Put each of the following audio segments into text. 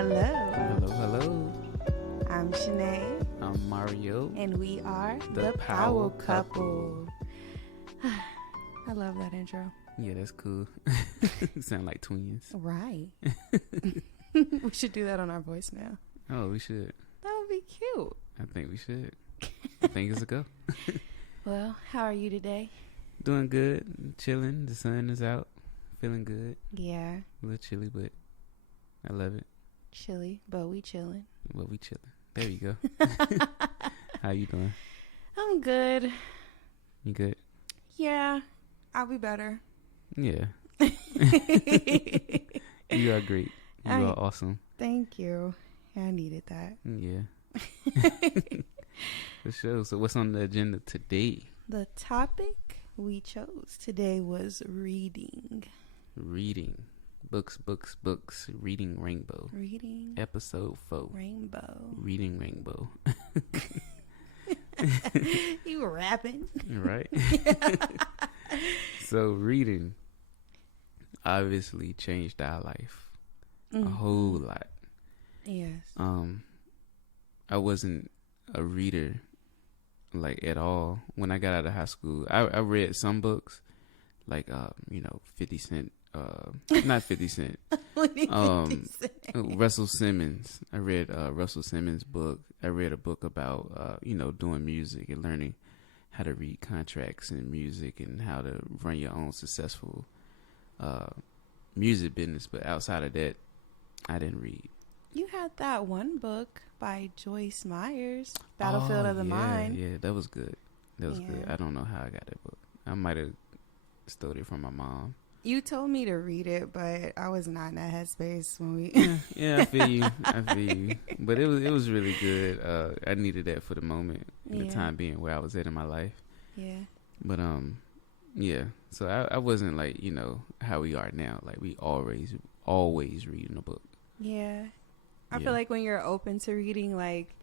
Hello. Hello, hello. I'm Shanae. I'm Mario. And we are The Power Couple. I love that intro. Yeah, that's cool. Sound like twins. Right. We should do that on our voice now. Oh, we should. That would be cute. I think we should. I think it's a go. Well, how are you today? Doing good. Chilling. The sun is out. Feeling good. Yeah. A little chilly, but I love it. Chilly, but we chilling. But we chilling. There you go. How you doing? I'm good. You good? Yeah. I'll be better. Yeah. You are great. You are awesome. Thank you. I needed that. Yeah. For sure. So what's on the agenda today? The topic we chose today was reading. Reading. Books. Reading Rainbow. Reading. Episode 4. Rainbow. Reading Rainbow. You rapping. Right? So reading obviously changed our life a whole lot. Yes. I wasn't a reader like at all when I got out of high school. I read some books like 50 Cent, not 50 Cent. Russell Simmons. I read Russell Simmons' book. I read a book about doing music and learning how to read contracts in music and how to run your own successful music business. But outside of that, I didn't read. You had that one book by Joyce Myers, Battlefield of the Mind. Yeah, that was good. That was good. I don't know how I got that book. I might have stole it from my mom. You told me to read it, but I was not in that headspace when we. Yeah, I feel you. But it was really good. I needed that for the moment, the time being where I was at in my life. Yeah. But yeah. So I wasn't like how we are now. Like we always reading a book. Yeah. I feel like when you're open to reading, like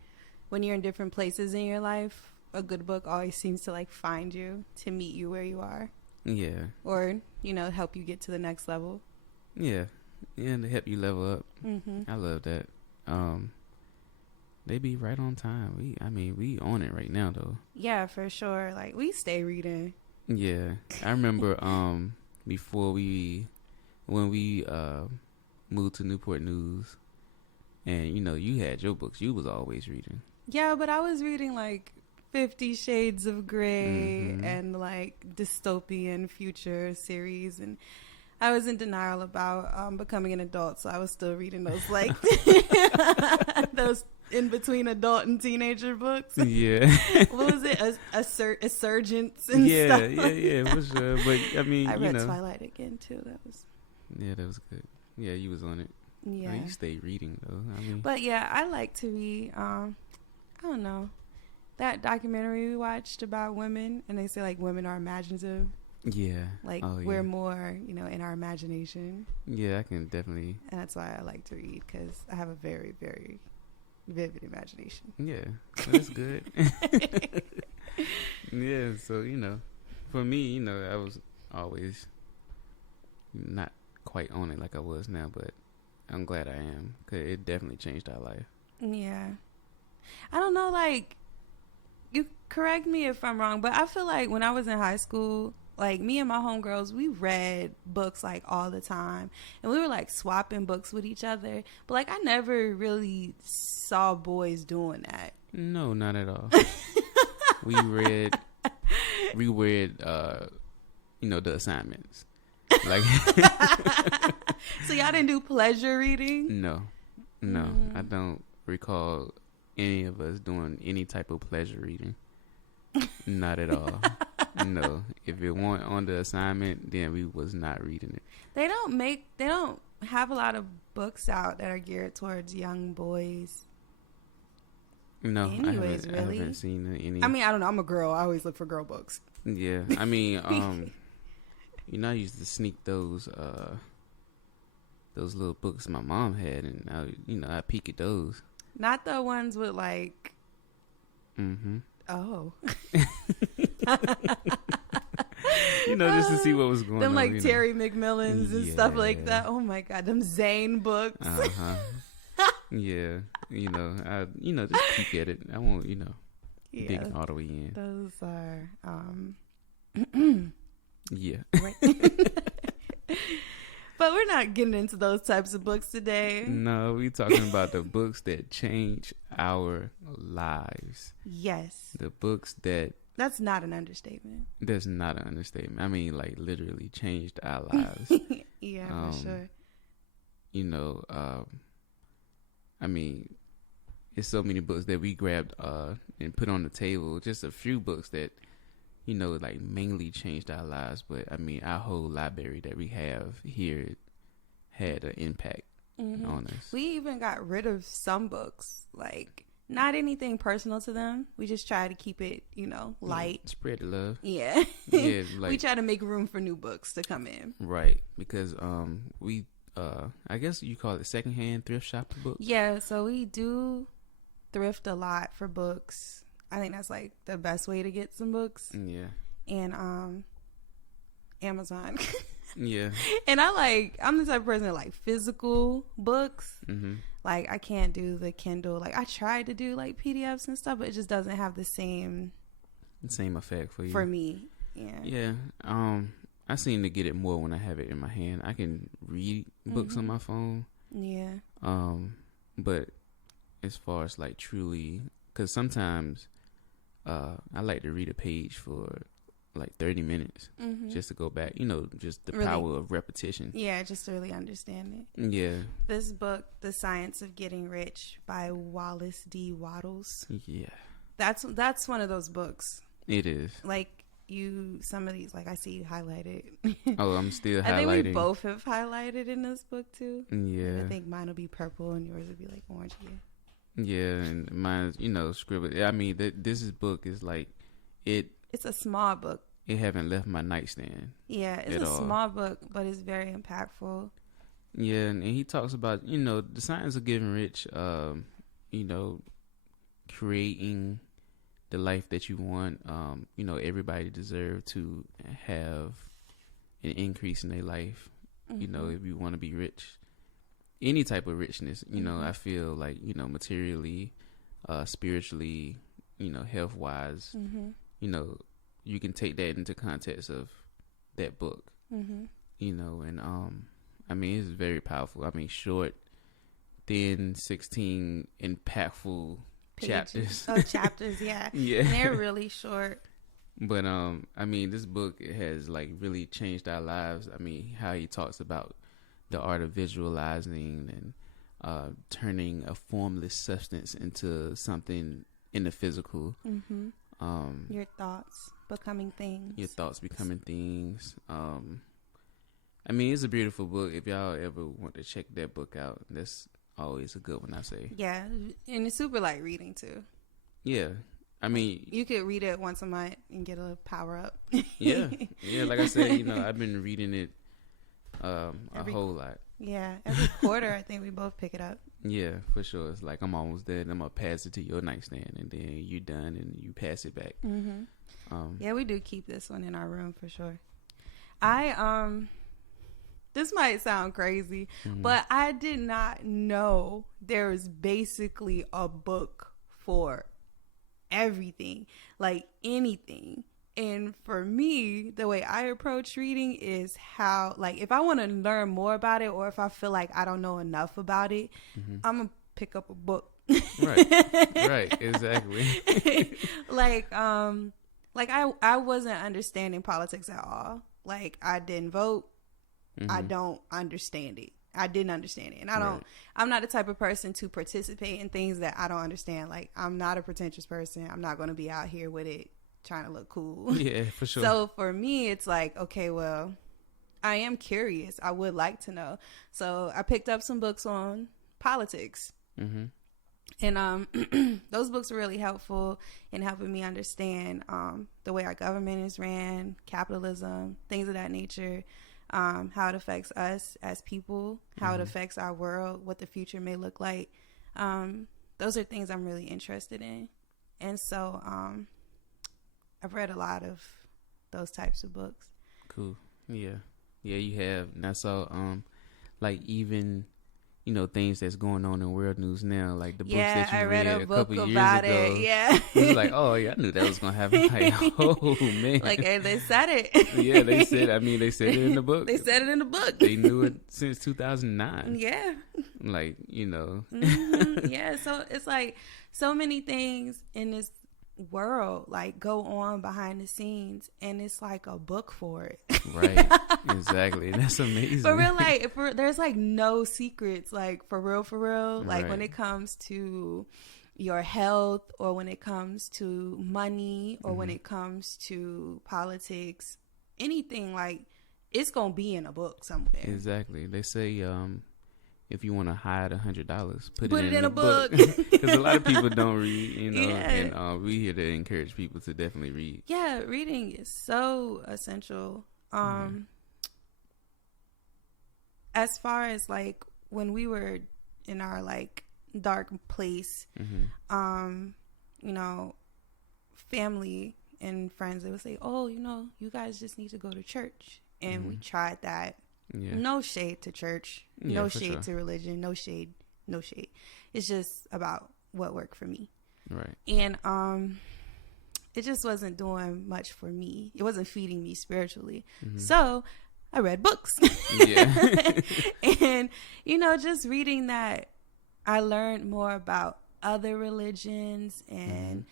when you're in different places in your life, a good book always seems to like find you, to meet you where you are. Yeah. Or, help you get to the next level. Yeah. Yeah, to help you level up. Mm-hmm. I love that. They be right on time. We on it right now though. Yeah, for sure. Like we stay reading. Yeah. I remember when we moved to Newport News and you had your books, you was always reading. Yeah, but I was reading like 50 Shades of Grey and like dystopian future series, and I was in denial about becoming an adult, so I was still reading those like those in between adult and teenager books. Yeah. What was it? Assurgents and stuff. Yeah, for sure. But I read Twilight again too. That was good. Yeah, you was on it. Yeah. You stayed reading though. But yeah, I like to read. I don't know. That documentary we watched about women, and they say like women are imaginative. Yeah. Like we're more, in our imagination. Yeah, I can definitely. And that's why I like to read, because I have a very, very vivid imagination. Yeah, that's good. Yeah, so for me, I was always not quite on it like I was now, but I'm glad I am, because it definitely changed our life. Yeah. I don't know, like, you correct me if I'm wrong, but I feel like when I was in high school, like me and my homegirls, we read books like all the time, and we were like swapping books with each other. But like I never really saw boys doing that. No, not at all. we read the assignments. Like So y'all didn't do pleasure reading? No. I don't recall any of us doing any type of pleasure reading. Not at all. No. If it weren't on the assignment, then we was not reading it. They don't have a lot of books out that are geared towards young boys. No, anyways, I haven't seen any. I don't know. I'm a girl. I always look for girl books. Yeah. I used to sneak those little books my mom had, and I peek at those. Not the ones with like. Oh. Just to see what was going on. Them like Terry McMillans and stuff like that. Oh my God, them Zane books. Yeah, just peek at it. I won't, dig all the way in. Those are, yeah. But we're not getting into those types of books today. No, we're talking about the books that change our lives. Yes. The books that... That's not an understatement. That's not an understatement. I mean, like, literally changed our lives. Yeah, for sure. I mean, there's so many books that we grabbed and put on the table. Just a few books that, like, mainly changed our lives. But, I mean, our whole library that we have here had an impact on us. We even got rid of some books, like... Not anything personal to them. We just try to keep it, light. Yeah, spread the love. Yeah. Yeah, like, we try to make room for new books to come in. Right. Because we I guess you call it secondhand thrift shop books. Yeah, so we do thrift a lot for books. I think that's like the best way to get some books. Yeah. And Amazon. Yeah. And I'm the type of person that like physical books. Mm-hmm. Like, I can't do the Kindle. Like, I tried to do, like, PDFs and stuff, but it just doesn't have the same effect for you. For me, yeah. Yeah. I seem to get it more when I have it in my hand. I can read books on my phone. Yeah. But as far as, like, truly... Because sometimes I like to read a page for... like 30 minutes just to go back, just the power of repetition. Yeah, just to really understand it. Yeah. This book, The Science of Getting Rich by Wallace D. Wattles. Yeah. That's one of those books. It is. Like some of these, like I see you highlighted. Oh, I'm still highlighting. I think we both have highlighted in this book too. Yeah. I think mine will be purple and yours will be like orange. Yeah, and mine's, scribbled. I mean, this book is like, it's a small book. It haven't left my nightstand. Yeah, it's a small book, but it's very impactful. Yeah, and he talks about, the science of getting rich, creating the life that you want. Everybody deserves to have an increase in their life. If you want to be rich, any type of richness, I feel like, materially, spiritually, health-wise, you can take that into context of that book, and I mean, it's very powerful. I mean, short, thin, 16 impactful chapters. Oh, chapters, yeah. Yeah. And they're really short. But I mean, this book has like really changed our lives. I mean, how he talks about the art of visualizing and turning a formless substance into something in the physical. Your thoughts becoming things. Your thoughts becoming things. I mean, it's a beautiful book. If y'all ever want to check that book out, that's always a good one, I say. Yeah, and it's super light reading too. Yeah. I mean, you could read it once a month and get a power up. Yeah. Like I said, I've been reading it a whole lot. Yeah, every quarter I think we both pick it up. Yeah, for sure. It's like I'm almost there, and I'm gonna pass it to your nightstand, and then you're done, and you pass it back. Yeah, we do keep this one in our room for sure. This might sound crazy, but I did not know there was basically a book for everything, like anything. And for me, the way I approach reading is how, like, if I want to learn more about it, or if I feel like I don't know enough about it, I'm gonna pick up a book. Right, exactly. like I wasn't understanding politics at all. Like, I didn't vote. I don't understand it. I didn't understand it. And I'm not the type of person to participate in things that I don't understand. Like, I'm not a pretentious person. I'm not going to be out here with it trying to look cool. Yeah, for sure. So for me, it's like, okay, well, I am curious. I would like to know. So I picked up some books on politics. And those books are really helpful in helping me understand the way our government is ran, capitalism, things of that nature. How it affects us as people, how it affects our world, what the future may look like. Those are things I'm really interested in. And so I've read a lot of those types of books. Cool. Yeah, you have. And I saw, like, even, things that's going on in world news now, like the books Yeah, that you I read a book couple years about ago. it. Yeah. It's like, oh yeah, I knew that was gonna happen. Like, oh man. Like, and they said it. Yeah, they said it in the book. They said it in the book. They knew it since 2009. Yeah. Like, Yeah, so it's like so many things in this world like go on behind the scenes, and it's like a book for it. Right. Exactly. That's amazing. For real, like there's like no secrets, like for real. Like Right. when it comes to your health, or when it comes to money, or when it comes to politics, anything, like it's gonna be in a book somewhere. Exactly. They say if you want to hide $100, put it in a a book. Because a lot of people don't read, Yeah. and we here to encourage people to definitely read. Yeah, reading is so essential. As far as like when we were in our like dark place, family and friends, they would say, oh, you guys just need to go to church. And we tried that. Yeah. No shade to church, Yeah, no for shade sure. to religion, no shade. It's just about what worked for me. Right. And it just wasn't doing much for me. It wasn't feeding me spiritually. So I read books. Yeah. And just reading that, I learned more about other religions and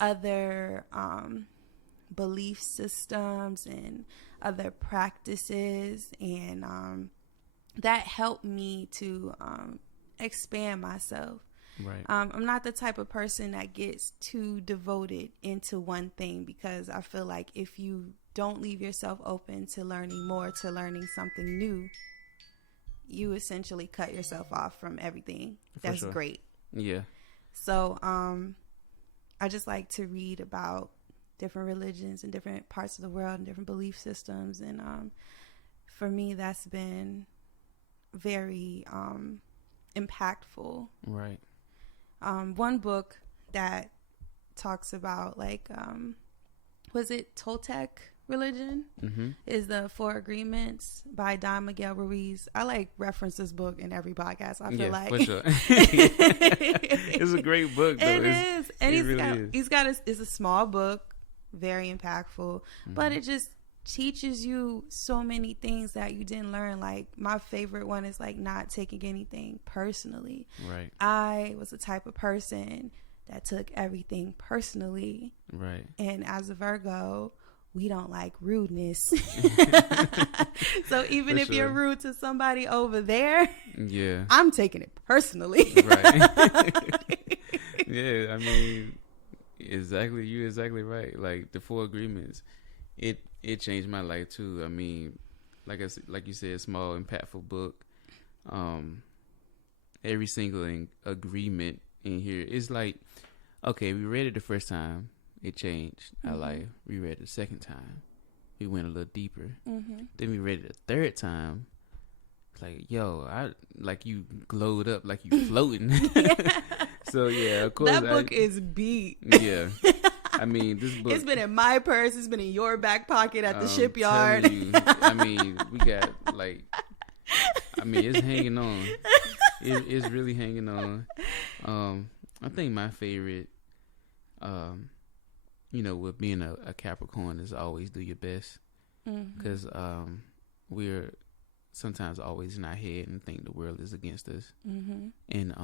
other belief systems and other practices, and that helped me to expand myself. Right. I'm not the type of person that gets too devoted into one thing, because I feel like if you don't leave yourself open to learning more, to learning something new, you essentially cut yourself off from everything. That's sure. great. Yeah. So I just like to read about different religions and different parts of the world and different belief systems, and for me that's been very impactful. Right. One book that talks about like was it Toltec religion, is the Four Agreements by Don Miguel Ruiz. I like reference this book in every podcast. I feel like for sure. It's a great book though. It is, and it's a small book, very impactful, but it just teaches you so many things that you didn't learn. Like my favorite one is like not taking anything personally. Right. I was the type of person that took everything personally. Right. And as a Virgo, we don't like rudeness. So even if you're rude to somebody over there, yeah, I'm taking it personally. Right. Yeah, I mean, exactly. You're exactly right. Like the Four Agreements, it changed my life too. I mean, like you said, small, impactful book. Every single agreement in here is like, okay, we read it the first time, it changed our life. We read it the second time, we went a little deeper. Then we read it the third time. It's like, yo, like you glowed up, like you floating. So yeah, of course that book is beat. Yeah. I mean, this book, it's been in my purse. It's been in your back pocket at the shipyard. I mean, we got like, I mean, it's hanging on. It's really hanging on. I think my favorite, with being a Capricorn, is always do your best, because we're sometimes always in our head and think the world is against us, and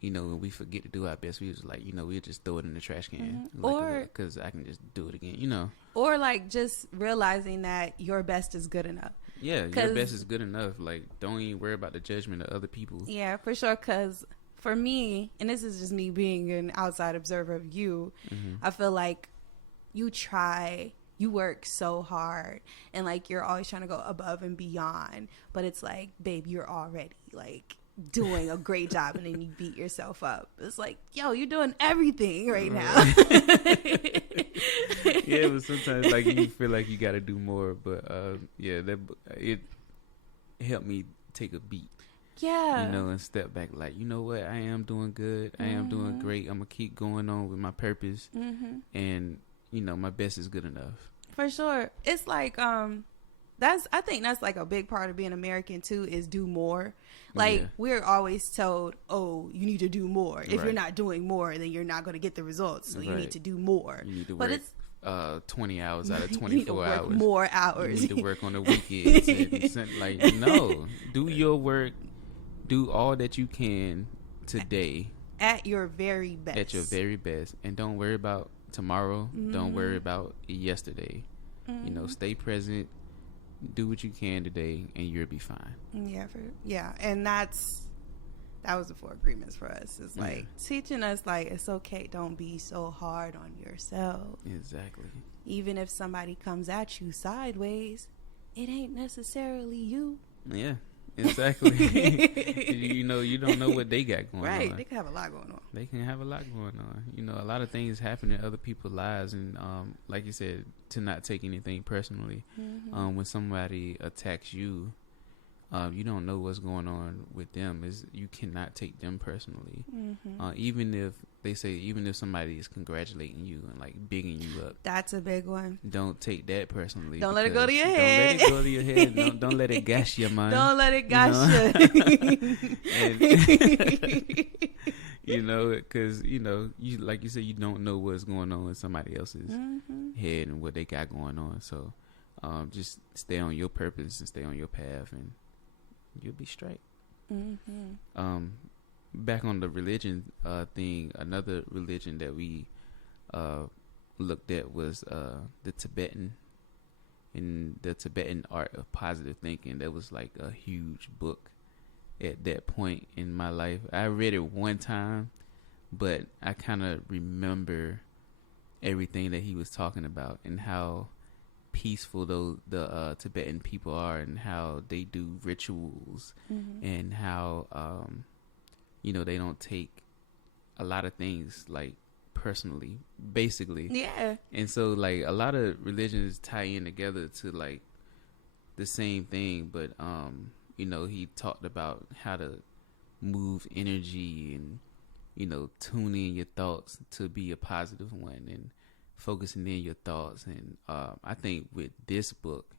when we forget to do our best, we just like, we'll just throw it in the trash can, or because I can just do it again, or like just realizing that your best is good enough. Yeah, your best is good enough. Like, don't even worry about the judgment of other people. Yeah, for sure. Because for me, and this is just me being an outside observer of you, I feel like you work so hard, and like you're always trying to go above and beyond, but it's like, babe, you're already like doing a great job, and then you beat yourself up. It's like, yo, you're doing everything right now. Yeah, but sometimes like you feel like you got to do more, but it helped me take a beat. Yeah. And step back, like, you know what, I am doing good. I am doing great. I'm gonna keep going on with my purpose, and my best is good enough. For sure. It's like the I think that's like a big part of being American too, is do more. Like, we're always told, oh, you need to do more. If you're not doing more, then you're not going to get the results. So you need to do more. You need to work 20 hours out of 24 you need to work hours. More hours. You need to work on the weekends. And like, no, do your work. Do all that you can today. At your very best. At your very best. And don't worry about tomorrow. Don't worry about yesterday. You know, stay present. Do what you can today, and you'll be fine. Yeah, and that was the 4 agreements for us. It's like teaching us, like, it's okay. Don't be so hard on yourself. Exactly. Even if somebody comes at you sideways, it ain't necessarily you. Yeah, exactly. You know, you don't know what they got going on. Right, they can have a lot going on. They can have a lot going on. You know, a lot of things happen in other people's lives, and like you said, to not take anything personally. When somebody attacks you, you don't know what's going on with them. You cannot take them personally. Even if somebody is congratulating you and like bigging you up, that's a big one. Don't take that personally. Don't let it go to your head. Don't let it go to your head. Don't let it gas your mind. Don't let it gas you. You know, because you know, you like you said, you don't know what's going on in somebody else's head and what they got going on. So, just stay on your purpose and stay on your path, and you'll be straight. Back on the religion thing, another religion that we looked at was the Tibetan, and the Tibetan art of positive thinking. That was like a huge book at that point in my life. I read it one time, but I kind of remember everything that he was talking about and how peaceful the Tibetan people are, and how they do rituals, and how you know, they don't take a lot of things like personally, basically. Yeah. And so like a lot of religions tie in together to like the same thing, but you know, he talked about how to move energy and, you know, tuning your thoughts to be a positive one and focusing in your thoughts. And I think with this book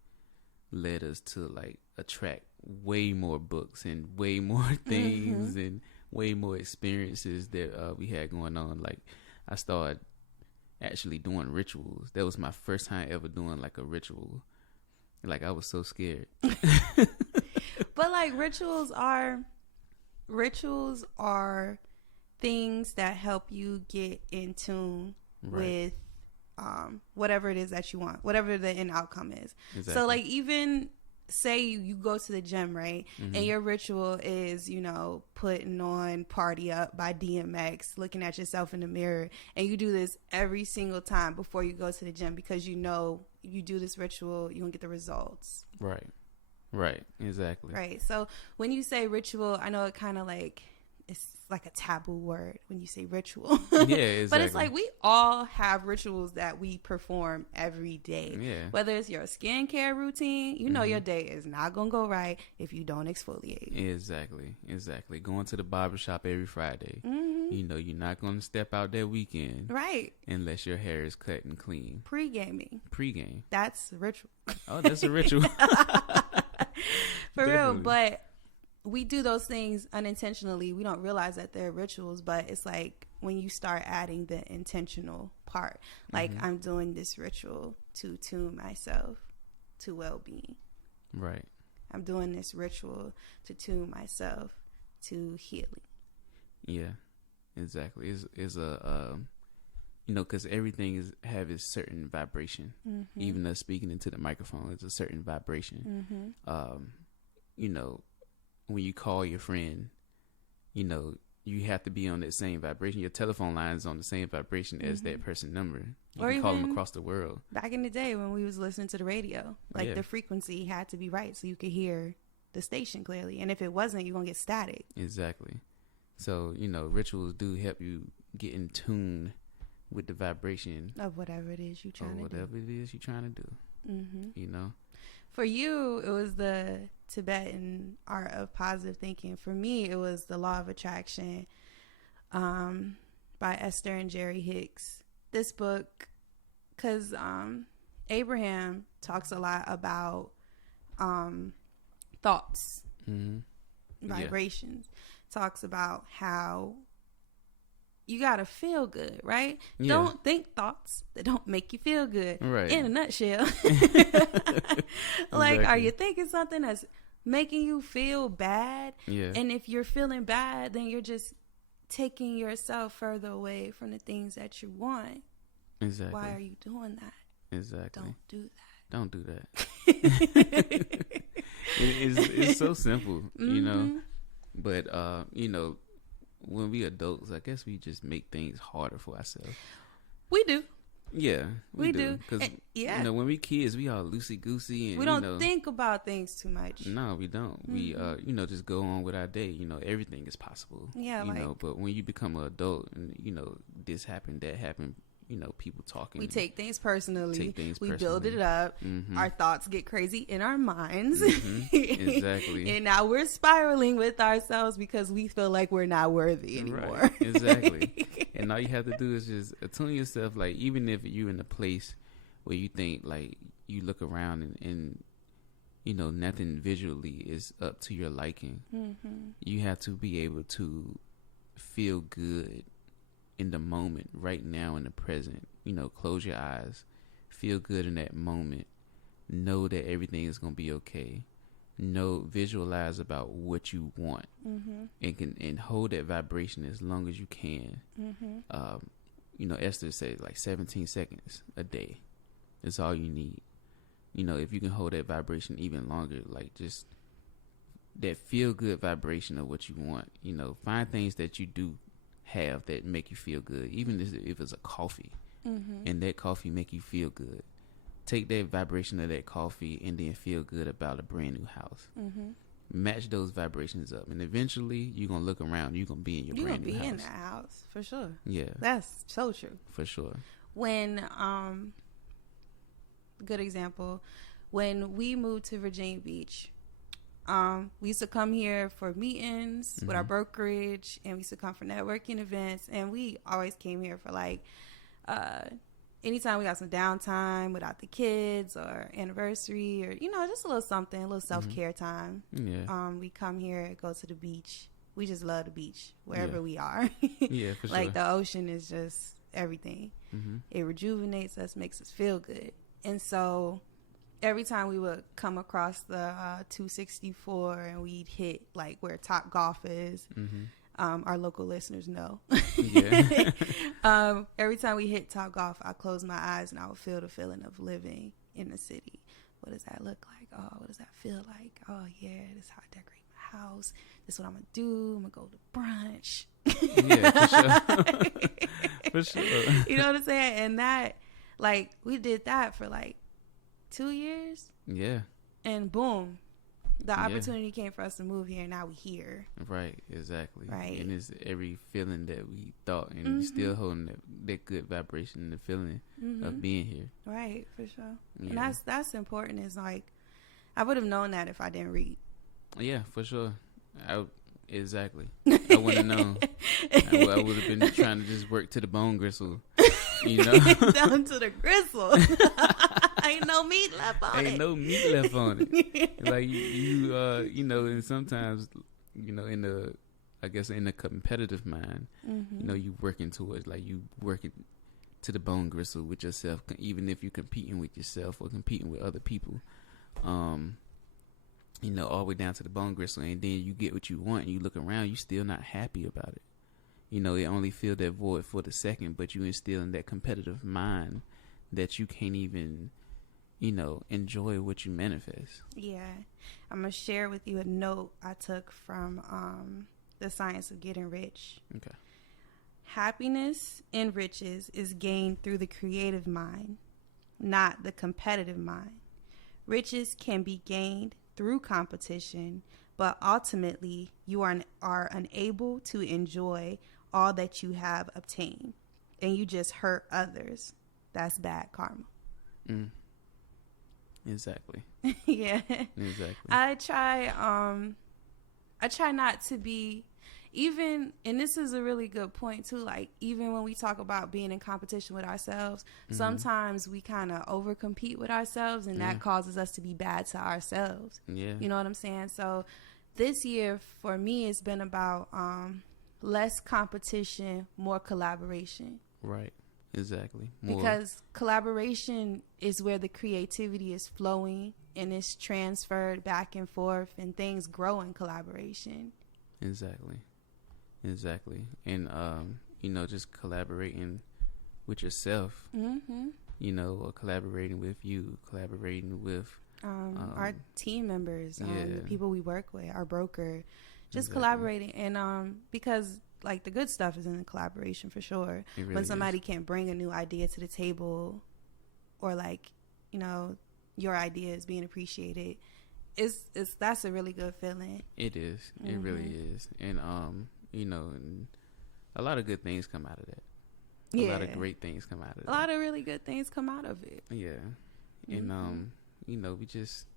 led us to like attract way more books and way more things and way more experiences that we had going on. Like, I started actually doing rituals. That was my first time ever doing like a ritual. Like, I was so scared. But like rituals are things that help you get in tune with whatever it is that you want, whatever the end outcome is. Exactly. So like, even say you go to the gym, right? And your ritual is, you know, putting on Party Up by DMX, looking at yourself in the mirror, and you do this every single time before you go to the gym, because you know, you do this ritual, you're gonna get the results. Right, exactly. Right. So when you say ritual, I know it kind of like, it's like a taboo word when you say ritual. Yeah, exactly. But it's like, we all have rituals that we perform every day. Yeah. Whether it's your skincare routine, you know, your day is not going to go right if you don't exfoliate. Exactly. Going to the barbershop every Friday. You know, you're not going to step out that weekend. Right. Unless your hair is cut and clean. Pre-game. That's a ritual. Oh, that's a ritual. For real, but we do those things unintentionally. We don't realize that they're rituals, but it's like when you start adding the intentional part, like I'm doing this ritual to tune myself to well-being. Right. I'm doing this ritual to tune myself to healing. Yeah, exactly. It's a, you know, because everything have its certain vibration. Even us speaking into the microphone is a certain vibration. You know, when you call your friend, you know, you have to be on that same vibration. Your telephone line is on the same vibration as that person's number. You can call them across the world. Back in the day when we was listening to the radio, like the frequency had to be right so you could hear the station clearly. And if it wasn't, you're going to get static. Exactly. So, you know, rituals do help you get in tune with the vibration of whatever it is you're trying to do. You know? For you, it was the Tibetan art of positive thinking. For me, it was the Law of Attraction by Esther and Jerry Hicks. This book, because Abraham talks a lot about thoughts, mm-hmm. vibrations. Talks about how you gotta feel good, right? Yeah. Don't think thoughts that don't make you feel good. Right. In a nutshell. Like, are you thinking something that's making you feel bad? Yeah. And if you're feeling bad, then you're just taking yourself further away from the things that you want. Exactly. Why are you doing that? Exactly. Don't do that. It's so simple, you know. But you know, when we adults, I guess we just make things harder for ourselves. We do. Yeah, we do. Because you know, when we kids, we all loosey goosey, and we don't think about things too much. No, we don't. We you know, just go on with our day. You know, everything is possible. Yeah, you know. But when you become an adult, and you know, this happened, that happened. You know, people talking. We take things personally. We build it up. Mm-hmm. Our thoughts get crazy in our minds. Mm-hmm. Exactly. And now we're spiraling with ourselves because we feel like we're not worthy anymore. Right. Exactly. And all you have to do is just attune yourself. Like, even if you're in a place where you think, like, you look around and you know, nothing visually is up to your liking. Mm-hmm. You have to be able to feel good in the moment, right now, in the present. You know, close your eyes, feel good in that moment, know that everything is going to be okay. Visualize about what you want, and hold that vibration as long as you can. You know, Esther said like 17 seconds a day. That's all you need. You know, if you can hold that vibration even longer, like just that feel good vibration of what you want. You know, find things that you do have that make you feel good, even if it's a coffee, and that coffee make you feel good. Take that vibration of that coffee and then feel good about a brand new house. Match those vibrations up, and eventually you're gonna look around. You're gonna be in your brand new house. You're gonna be in that house for sure. Yeah, that's so true. For sure. When good example, when we moved to Virginia Beach, we used to come here for meetings with our brokerage, and we used to come for networking events, and we always came here for like anytime we got some downtime without the kids or anniversary, or you know, just a little something, a little self-care time. We come here, go to the beach. We just love the beach wherever we are. Yeah, for sure. Like the ocean is just everything. It rejuvenates us, makes us feel good. And so every time we would come across the 264 and we'd hit like where Top Golf is, our local listeners know. Every time we hit Top Golf, I close my eyes and I would feel the feeling of living in the city. What does that look like? Oh, what does that feel like? Oh, yeah, this is how I decorate my house. This is what I'm going to do. I'm going to go to brunch. Yeah, for sure. For sure. You know what I'm saying? And that, like, we did that for like 2 years. Yeah. And boom, the opportunity came for us to move here, and now we're here. Right, exactly. Right. And it's every feeling that we thought, and we still holding that good vibration and the feeling of being here. Right, for sure. Yeah. And that's important. Is like, I would have known that if I didn't read. Yeah, for sure. Exactly. I wouldn't have known. I would have been trying to just work to the bone gristle. You know? Down to the gristle. Ain't no meat left on it. Ain't no meat left on it. Like you know, and sometimes, you know, in the competitive mind, you know, you working towards, like, you working to the bone gristle with yourself, even if you're competing with yourself or competing with other people. You know, all the way down to the bone gristle, and then you get what you want, and you look around, you still not happy about it. You know, it only feel that void for the second, but you instill in that competitive mind that you can't even, you know, enjoy what you manifest. Yeah. I'm going to share with you a note I took from The Science of Getting Rich. Okay. Happiness and riches is gained through the creative mind, not the competitive mind. Riches can be gained through competition, but ultimately you are unable to enjoy all that you have obtained, and you just hurt others. That's bad karma. Exactly. Yeah. Exactly. I try not to be, even, and this is a really good point too, like even when we talk about being in competition with ourselves, sometimes we kind of over compete with ourselves, and that causes us to be bad to ourselves. You know what I'm saying? So this year for me, it's been about less competition, more collaboration. Right. Exactly. Because collaboration is where the creativity is flowing and it's transferred back and forth, and things grow in collaboration. Exactly. And, just collaborating with yourself, or collaborating with you, collaborating with our team members, the people we work with, our broker, just collaborating. And because like the good stuff is in the collaboration for sure. Really when somebody can bring a new idea to the table, or like, your idea is being appreciated, that's a really good feeling. It is. It really is. And and a lot of good things come out of that. A lot of great things come out of it. A lot of really good things come out of it. Yeah. And we just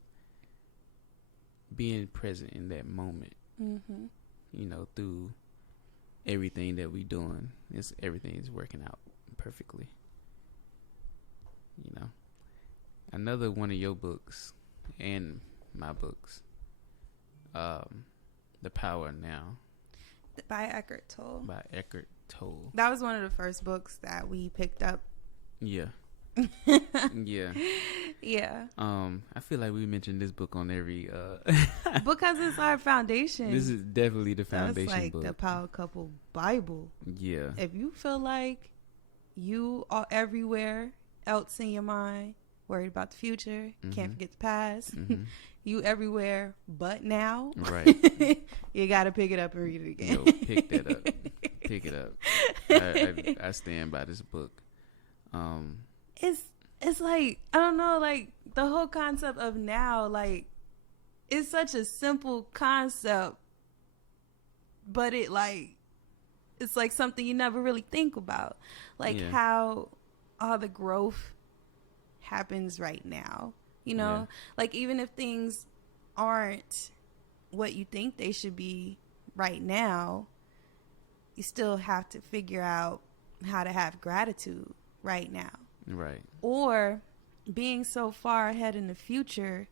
being present in that moment. Through everything that we doing, everything is working out perfectly. Another one of your books and my books, The Power Now, by Eckhart Tolle. That was one of the first books that we picked up. Yeah. Yeah. I feel like we mentioned this book on every because it's our foundation. This is definitely the foundation like book. The Power Couple Bible. Yeah. If you feel like you are everywhere else in your mind, worried about the future, can't forget the past, you everywhere but now, right? You gotta pick it up and read it again. Yo, pick that up. Pick it up. I stand by this book. It's like, I don't know, like the whole concept of now, like it's such a simple concept, but it's like something you never really think about, like how all the growth happens right now, like even if things aren't what you think they should be right now, you still have to figure out how to have gratitude right now. Right. Or being so far ahead in the future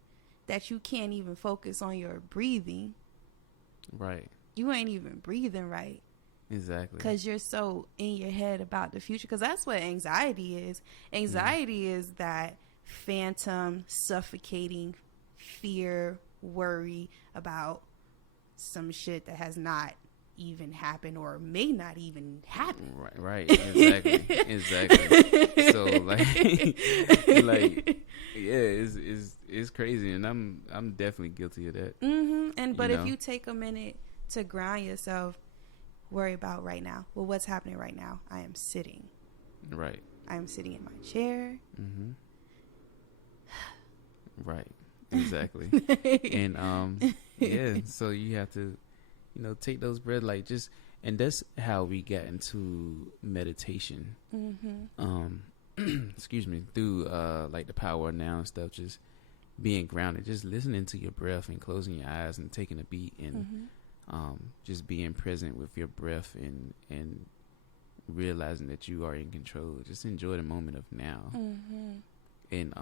that you can't even focus on your breathing. Right. You ain't even breathing right. Exactly. Because you're so in your head about the future. Because that's what anxiety is. Anxiety is that phantom, suffocating fear, worry about some shit that has not even happen or may not even happen. Right. Exactly. So it's crazy, and I'm definitely guilty of that. But if you take a minute to ground yourself, worry about right now. Well, what's happening right now? I am sitting. Right. I am sitting in my chair. Right. Exactly. And so you have to take those breaths, and that's how we got into meditation. Excuse me, through like the Power Now and stuff, just being grounded, just listening to your breath and closing your eyes and taking a beat and just being present with your breath and realizing that you are in control. Just enjoy the moment of now. And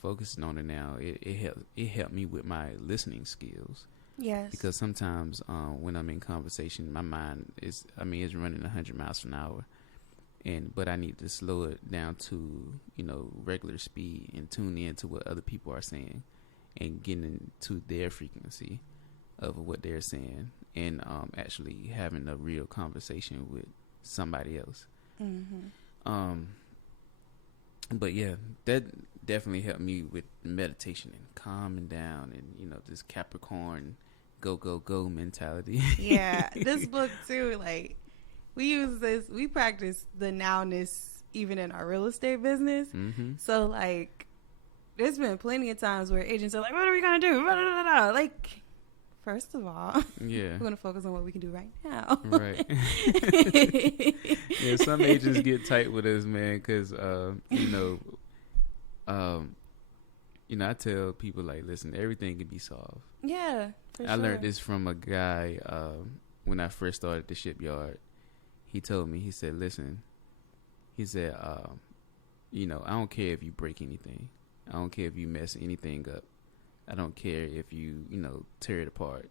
focusing on it now, it helped me with my listening skills. Yes. Because sometimes when I'm in conversation, my mind is running 100 miles an hour, but I need to slow it down to regular speed and tune in to what other people are saying and get into their frequency of what they're saying, and actually having a real conversation with somebody else. But yeah, that definitely helped me with meditation and calming down and this Capricorn go mentality. Yeah, this book too, like we practice the nowness even in our real estate business. So like there's been plenty of times where agents are like, what are we gonna do? Like, first of all, we're gonna focus on what we can do right now. Right. Yeah, some agents get tight with us, man, because I tell people, like, listen, everything can be solved. Yeah, for I learned this from a guy when I first started the shipyard, he told me, he said, listen, he said, you know, I don't care if you break anything. I don't care if you mess anything up. I don't care if you, you know, tear it apart.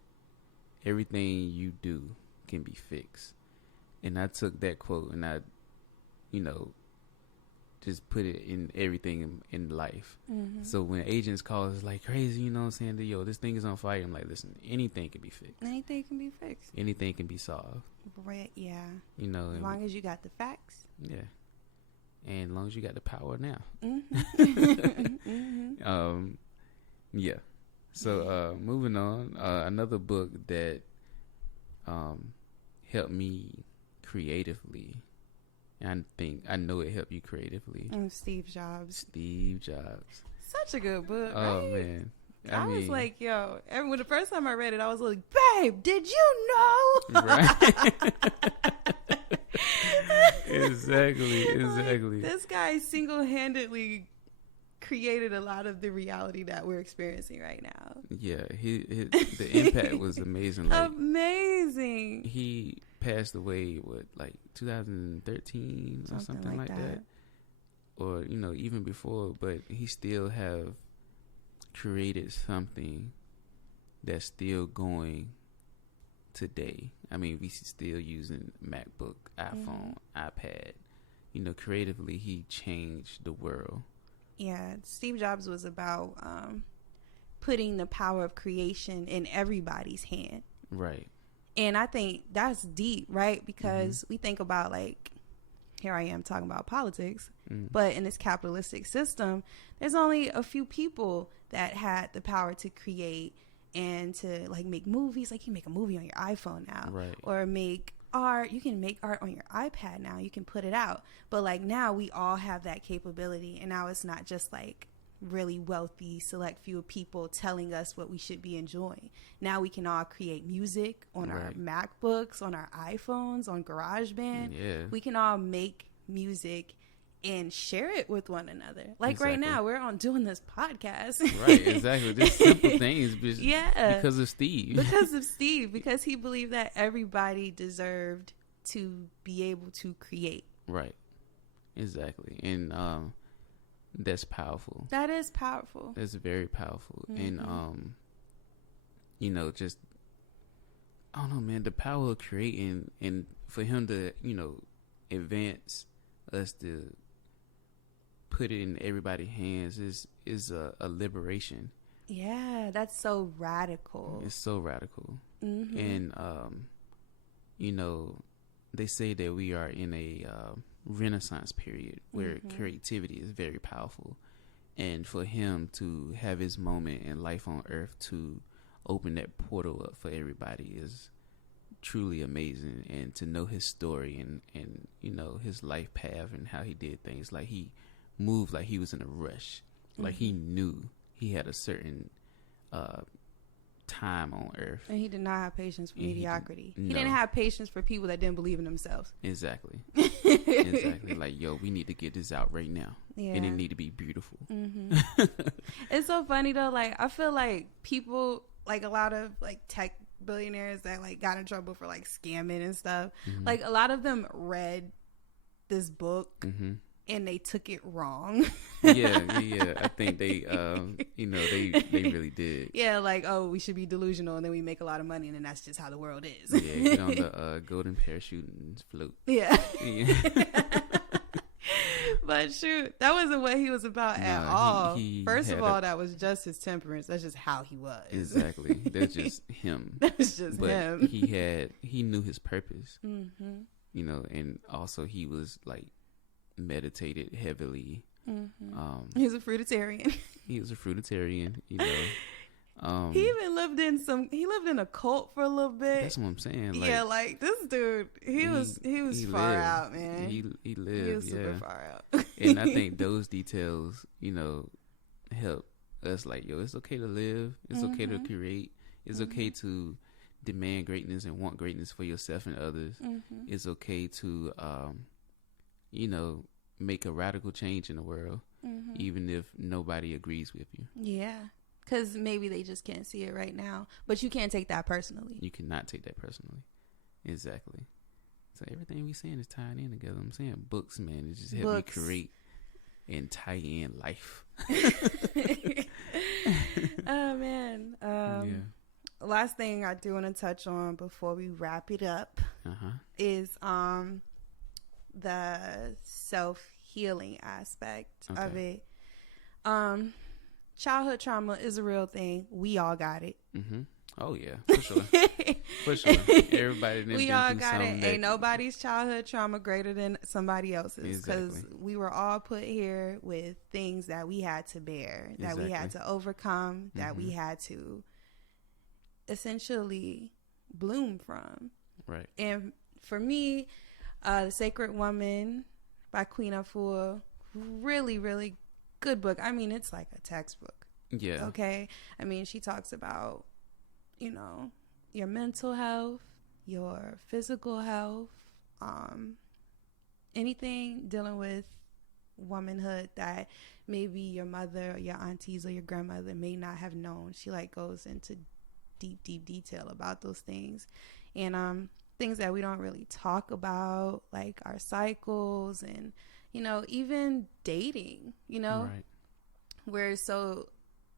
Everything you do can be fixed. And I took that quote and I, you know, just put it in everything in life. Mm-hmm. So when agents call us like crazy, you know what I'm saying? Yo, this thing is on fire. I'm like, listen, anything can be fixed. Anything can be fixed. Anything can be solved. Right, yeah. You know. As long as you got the facts. Yeah. And as long as you got the power now. Mm-hmm. mm-hmm. Yeah. So moving on, another book that helped me creatively. I know it helped you creatively. Steve Jobs. Steve Jobs. Such a good book. Oh, right? man. I was like, yo, when the first time I read it, I was like, babe, did you know? Right. Exactly. Like, this guy single-handedly created a lot of the reality that we're experiencing right now. Yeah, the impact was amazing. Like, amazing. He passed away, like 2013 or something like that. Or, you know, even before, but he still have created something that's still going today. I mean, we still using MacBook, iPhone, iPad. You know, creatively, he changed the world. Yeah, Steve Jobs was about putting the power of creation in everybody's hand. Right. And I think that's deep, right? Because we think about, like, here I am talking about politics, but in this capitalistic system, there's only a few people that had the power to create and to, like, make movies. Like, you can make a movie on your iPhone now. Right. Or make art. You can make art on your iPad now. You can put it out. But, like, now we all have that capability. And now it's not just, like, really wealthy, select few people telling us what we should be enjoying. Now we can all create music on our MacBooks, on our iPhones, on GarageBand. Yeah. We can all make music and share it with one another. Like right now, we're on doing this podcast. Right, exactly. Just simple things. Because of Steve. Because of Steve. Because he believed that everybody deserved to be able to create. Right. Exactly. And that's powerful. That is powerful. That's very powerful. And you know, just I don't know, man, the power of creating and for him to, you know, advance us to put it in everybody's hands is a liberation. Yeah, that's so radical. It's so radical. And you know, they say that we are in a Renaissance period where creativity is very powerful, and for him to have his moment in life on earth to open that portal up for everybody is truly amazing. And to know his story and you know, his life path and how he did things, like he moved like he was in a rush, like he knew he had a certain time on earth, and he did not have patience for mediocrity. He didn't have patience for people that didn't believe in themselves. Exactly. Exactly. Like, yo, we need to get this out right now. Yeah. And it need to be beautiful. It's so funny though, like I feel like people, like a lot of like tech billionaires that like got in trouble for like scamming and stuff, like a lot of them read this book and they took it wrong. yeah. I think they, you know, they really did. Yeah, like, oh, we should be delusional and then we make a lot of money and then that's just how the world is. Yeah, get on the golden parachute and float. Yeah. But shoot, that wasn't what he was about at all. First of all, that was just his temperance. That's just how he was. Exactly. That's just him. That's just him. He knew his purpose. You know, and also he was like meditated heavily. He was a fruitarian. He was a fruitarian, you know. He even lived in a cult for a little bit. That's what I'm saying. Like, yeah, like this dude, he was far lived. out, man. He lived. He was super far out. And I think those details, you know, help us. Like, yo, it's okay to live. It's okay to create. It's okay to demand greatness and want greatness for yourself and others. It's okay to, you know, make a radical change in the world, even if nobody agrees with you. Yeah. Because maybe they just can't see it right now. But you can't take that personally. You cannot take that personally. Exactly. So everything we saying is tying in together. I'm saying books, man, it just help me create and tie in life. Oh man. Last thing I do want to touch on before we wrap it up is the self-healing aspect of it. Childhood trauma is a real thing. We all got it. Oh yeah, for sure. For sure. Everybody we all got it. Ain't nobody's childhood trauma greater than somebody else's, because we were all put here with things that we had to bear, that we had to overcome, that we had to essentially bloom from. Right. And for me, The Sacred Woman by Queen Afua, really, really good book. I mean, it's like a textbook. Yeah. Okay. I mean, she talks about, you know, your mental health, your physical health, anything dealing with womanhood that maybe your mother or your aunties or your grandmother may not have known. She like goes into deep detail about those things, and things that we don't really talk about, like our cycles and, you know, even dating, you know, right. where so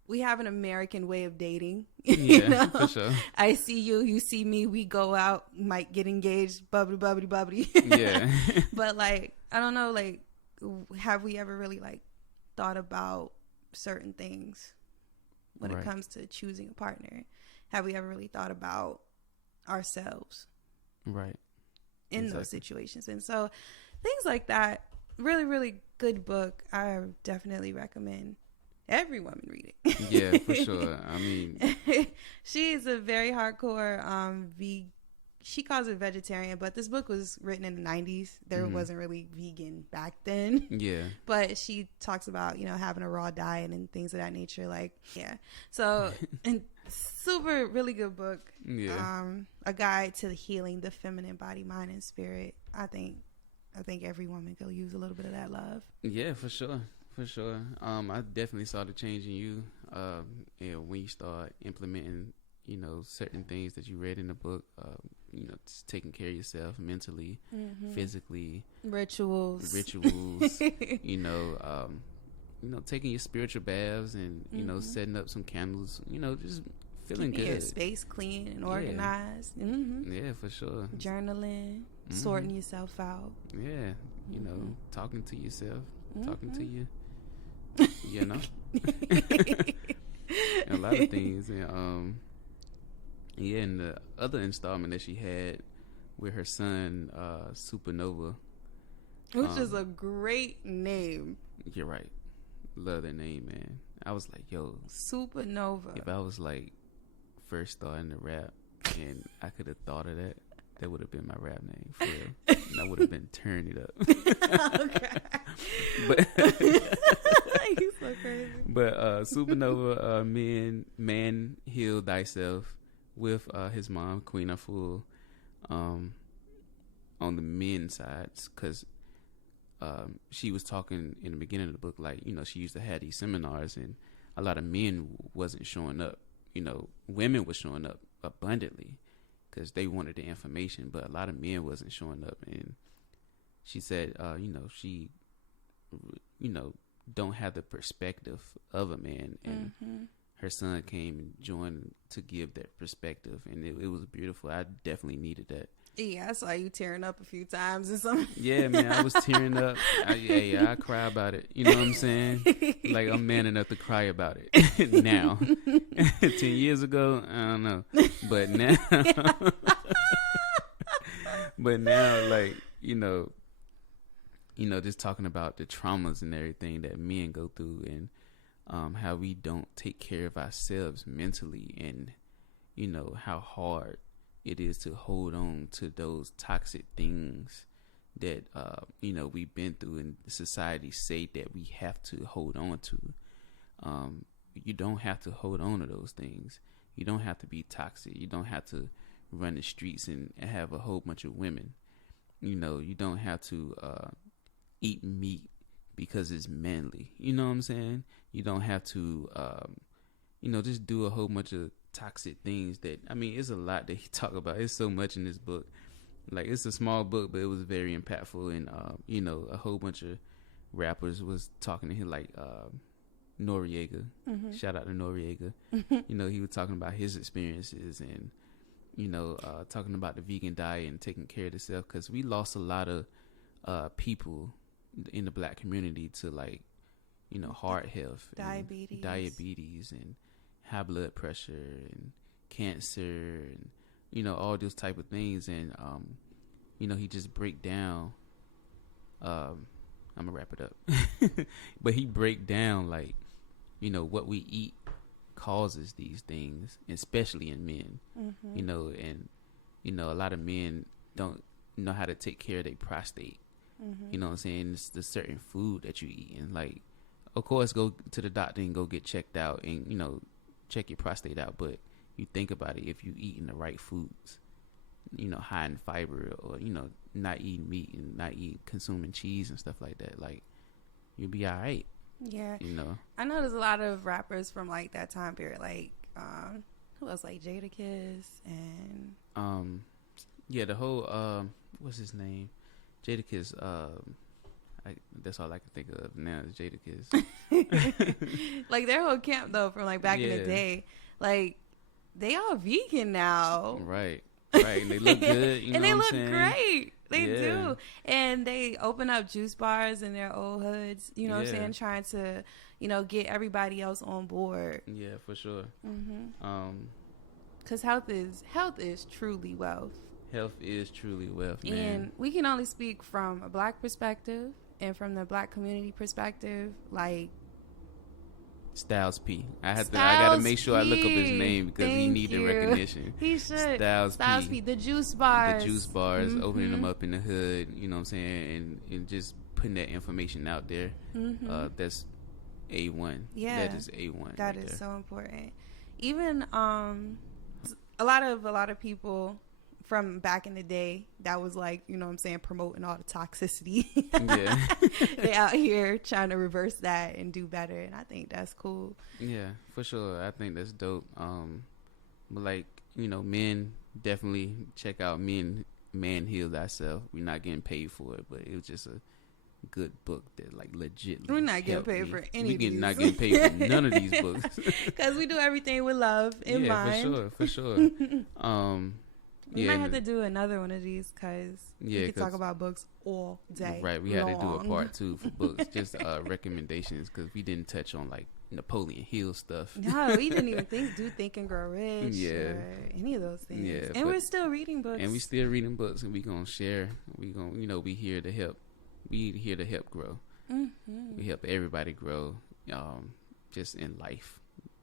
we have an American way of dating. Yeah, you know? For sure. I see you, you see me, we go out, might get engaged, bubbly. Yeah. But like, I don't know, like, have we ever really like thought about certain things when it comes to choosing a partner? Have we ever really thought about ourselves? Right. In those situations. And so things like that, really, really good book. I definitely recommend every woman read it. Yeah, for sure. I mean, she is a very hardcore she calls it vegetarian, but this book was written in the 90s. There wasn't really vegan back then. Yeah. But she talks about, you know, having a raw diet and things of that nature. Like, yeah. So, and super, really good book. Yeah. A guide to healing the feminine body, mind, and spirit. I think every woman could use a little bit of that love. Yeah, for sure. For sure. I definitely saw the change in you. When you start implementing, you know, certain things that you read in the book, you know, just taking care of yourself mentally, physically, rituals, you know, taking your spiritual baths and, you know, setting up some candles, you know, just feeling keeping good. Your space clean and organized. Yeah, for sure. Journaling, sorting yourself out. Yeah, you know, talking to yourself, talking to you, you know, and a lot of things. And yeah, and the other installment that she had with her son, Supernova, which is a great name. You're right. Love that name, man. I was like, yo, Supernova. If I was like first starting to rap and I could have thought of that, that would have been my rap name for real. And I would have been turning it up. Okay. But you're so crazy. But Supernova, man, heal thyself, with his mom, Queen Afua, on the men's sides, because she was talking in the beginning of the book, like, you know, she used to have these seminars and a lot of men wasn't showing up. You know, women were showing up abundantly because they wanted the information, but a lot of men wasn't showing up. And she said, you know, she, you know, don't have the perspective of a man, and her son came and joined to give that perspective, and it was beautiful. I definitely needed that. Yeah, I saw you tearing up a few times and something. Yeah, man, I was tearing up. I cry about it. You know what I'm saying? Like, I'm man enough to cry about it now. 10 years ago, I don't know. But now, like, you know, just talking about the traumas and everything that men go through, and how we don't take care of ourselves mentally, and, you know, how hard it is to hold on to those toxic things that, you know, we've been through, and society say that we have to hold on to. You don't have to hold on to those things. You don't have to be toxic. You don't have to run the streets and have a whole bunch of women. You know, you don't have to eat meat because it's manly. You know what I'm saying? You don't have to, you know, just do a whole bunch of toxic things that, I mean, it's a lot that he talk about. It's so much in this book, like it's a small book, but it was very impactful. And you know, a whole bunch of rappers was talking to him, like Noriega. Shout out to Noriega. You know, he was talking about his experiences and, you know, talking about the vegan diet and taking care of themselves, because we lost a lot of people in the black community to, like, you know, heart health, diabetes and high blood pressure and cancer and, you know, all those type of things. And you know, he just break down, I'm gonna wrap it up but he break down, like, you know, what we eat causes these things, especially in men. You know, and, you know, a lot of men don't know how to take care of their prostate. You know what I'm saying? It's the certain food that you eat, and, like, of course, go to the doctor and go get checked out and, you know, check your prostate out. But you think about it, if you eating the right foods, you know, high in fiber, or, you know, not eating meat and not consuming cheese and stuff like that, like, you'll be all right. Yeah. You know, I know there's a lot of rappers from, like, that time period, like, who else, like Jadakiss and yeah, the whole what's his name, Jadakiss. That's all I can think of now is Jadakiss. Like, their whole camp, though, from, like, back in the day, like, they all vegan now. Right. And they look good, you know, and they what look I'm saying? great. They do. And they open up juice bars in their old hoods, you know what I'm saying, trying to, you know, get everybody else on board. Yeah, for sure. Because health is truly wealth. Health is truly wealth, man. And we can only speak from a black perspective and from the black community perspective, like Styles P. I gotta make sure I look up his name because he need the recognition. He should. Styles P. The juice bars. Opening them up in the hood, you know what I'm saying, and just putting that information out there. That's A1. Yeah. That is A1. That is so important. Even a lot of people from back in the day that was, like, you know what I'm saying, promoting all the toxicity. Yeah. They out here trying to reverse that and do better, and I think that's cool. Yeah, for sure. I think that's dope. But, like, you know, men definitely check out Man Heal Thyself. We're not getting paid for it, but it was just a good book that, like, legit. We're not getting paid for any of these. We're not getting paid for none of these books. Because we do everything with love in mind. For sure. We might have to do another one of these because we could talk about books all day. Right, we had to do a part 2 for books, just recommendations, because we didn't touch on, like, Napoleon Hill stuff. No, we didn't even Think and Grow Rich or any of those things. Yeah, and we're still reading books. And we still reading books, and we gonna share. We gonna, you know, we here to help. We here to help grow. We help everybody grow, just in life,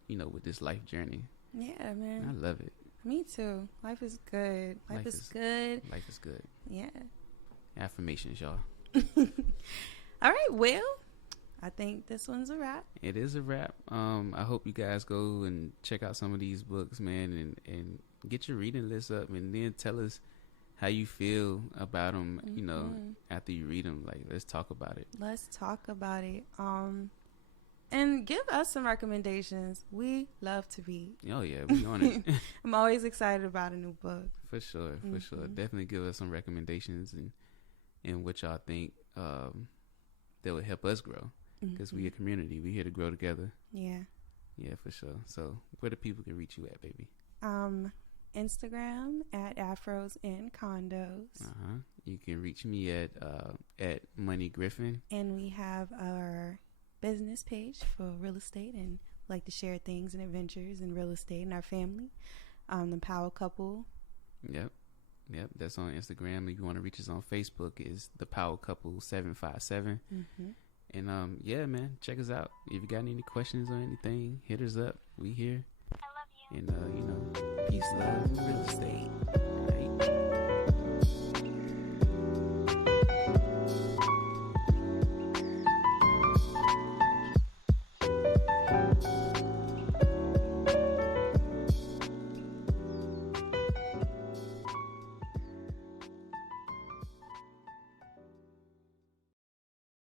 you know, with this life journey. Yeah, man. I love it. Me too. Life is good. Life is good. Life is good. Yeah. Affirmations, y'all. All right. Well, I think this one's a wrap. It is a wrap. I hope you guys go and check out some of these books, man, and get your reading list up, and then tell us how you feel about them, you know, after you read them. Like, let's talk about it. And give us some recommendations. We love to read. Oh, yeah. We on it. I'm always excited about a new book. For sure. Definitely give us some recommendations and what y'all think that would help us grow. Because we a community. We here to grow together. Yeah. Yeah, for sure. So where do people can reach you at, baby? Instagram at Afros and Condos. You can reach me at Money Griffin. And we have our business page for real estate and like to share things and adventures in real estate and our family. The Power Couple. Yep, that's on Instagram. If you want to reach us on Facebook, is the Power Couple 757. And yeah, man, check us out. If you got any questions or anything, hit us up. We here. I love you. And you know, peace, love, real estate. Right?